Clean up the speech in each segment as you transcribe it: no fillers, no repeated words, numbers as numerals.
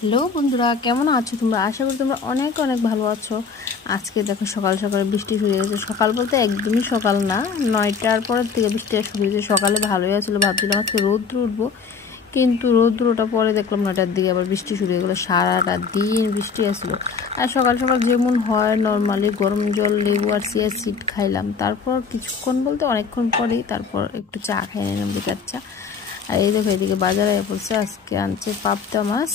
Hello বন্ধুরা, কেমন আছো তোমরা? আশা করি তোমরা অনেক অনেক ভালো আছো। আজকে দেখো সকাল সকালে বৃষ্টি শুরু হয়ে গেছে। সকাল বলতে একদমই সকাল না, 9টার পরের থেকে বৃষ্টি শুরু হয়েছে। সকালে ভালোই আছিল, ভাবছিলাম আজকে রৌদ্র উঠবো, কিন্তু রৌদ্রটা পরে দেখলাম 9টার দিকে আবার বৃষ্টি শুরু হয়ে গেলো। সারাটা দিন বৃষ্টি আসলো। আর সকাল সকাল যেমন হয় নর্মালি গরম জল, লেবু আর চিয়া সিড খাইলাম। তারপর কিছুক্ষণ বলতে অনেকক্ষণ পরেই তারপর একটু চা খাই নিলাম, বেকার চা। আর এই দেখো এদিকে বাজারে পড়ছে, আজকে আনছে পাবদা মাছ।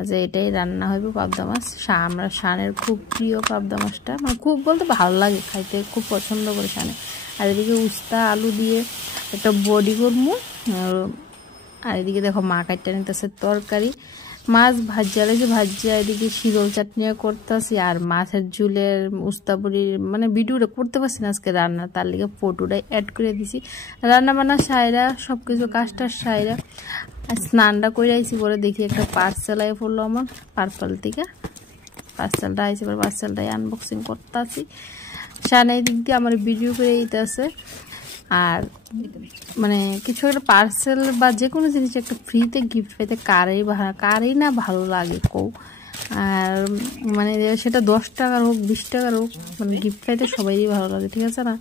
আচ্ছা, এটাই রান্না হবে পাবদা মাছ। আমরা শানের খুব প্রিয় পাবদা মাছটা, মানে খুব বলতে ভালো লাগে খাইতে, খুব পছন্দ করে শানে। আর এদিকে উস্তা আলু দিয়ে একটা বডি করবো। আর এদিকে দেখো মা কাটটা নিতেছে তরকারি, মাছ ভাজিয়া লাগছে, ভাজিয়া এদিকে শীতল চাটনিও করতেছি। আর মাছের ঝুলের উস্তাপুরির মানে ভিডিওটা করতে পারছি না আজকে রান্না, তার লিগে ফটোটাই অ্যাড করে দিছি। রান্না বান্না সাইরা সব কিছু কাজটার সাইরা স্নানটা করে আইসি, পরে দেখি একটা পার্সেল আই পড়লো আমার পার্পল থেকে। পার্সেলটা আইসি, এবার পার্সেলটাই আনবক্সিং করতে আসি। সামনের দিক দিয়ে আমার ভিডিও করে দিতে আছে। আর মানে কিছু একটা পার্সেল বা যে কোনো জিনিস একটা ফ্রিতে গিফট পাইতে কারই না ভালো লাগে কৌ। আর মানে সেটা 10 টাকার হোক 20 টাকার হোক, মানে গিফট পাইতে সবাইই ভালো লাগে, ঠিক আছে না?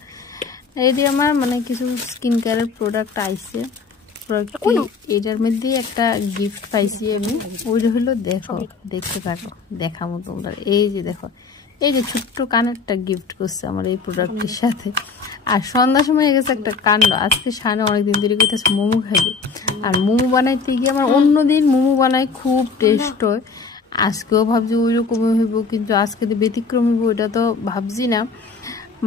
এই দিয়ে আমার মানে কিছু স্কিন কেয়ারের প্রোডাক্ট আইসে। এটার মধ্যে একটা গিফট পাইছি আমি, ওইটা হলো দেখো, দেখতে থাকো, দেখাবো তোমরা। এই যে দেখো, এই যে ছোট্ট কানেরটা গিফট করছে আমার এই প্রোডাক্টের সাথে। আর সন্ধ্যার সময় গেছে একটা কাণ্ড, আজকে সানে অনেকদিন ধরে কইতেছে মোমো খাইবে। আর মোমো বানাইতে গিয়ে আমার অন্যদিন মোমো বানাই খুব টেস্ট হয়, আজকেও ভাবছি ওই রকমই হইব, কিন্তু আজকে তো ব্যতিক্রম হইব ওইটা তো ভাবছি না।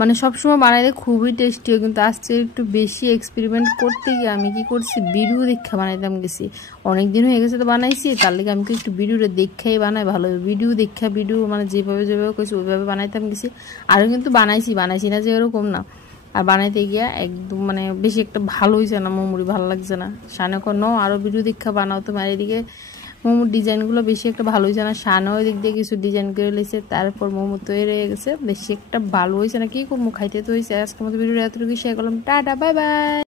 মানে সবসময় বানাইতে খুবই টেস্টি হয়, কিন্তু আজকে একটু বেশি এক্সপেরিমেন্ট করতে গিয়ে আমি কি করছি, ভিডিও দেখা বানাইতাম গেছি। অনেক দিন হয়ে গেছে তো বানাইছি, তার লেগে আমি একটু ভিডিওটা দেখাই বানাই ভালো, ভিডিও মানে যেভাবে যেভাবে কইছি ওইভাবে বানাইতাম গেছি। আরও কিন্তু বানাইছি না যে এরকম না। আর বানাইতে গিয়া একদম মানে বেশি একটা ভালো হয়েছে না, মোমোরি ভালো লাগছে না। সানে কোনো আরও ভিডিও দেখা বানাও তোমার, এদিকে মোমোর ডিজাইনগুলো বেশি একটা ভালো হয়েছে না। সানও দিক দিয়ে কিছু ডিজাইন করে লেছে, তারপর মোমো তৈরি হয়ে গেছে, বেশি একটা ভালো হয়েছে না। কি করবো, খাইতে তো হয়েছে। আজকের মতো ভিডিওটা এতটুকু শেয়ার করলাম, টাটা, বাই বাই।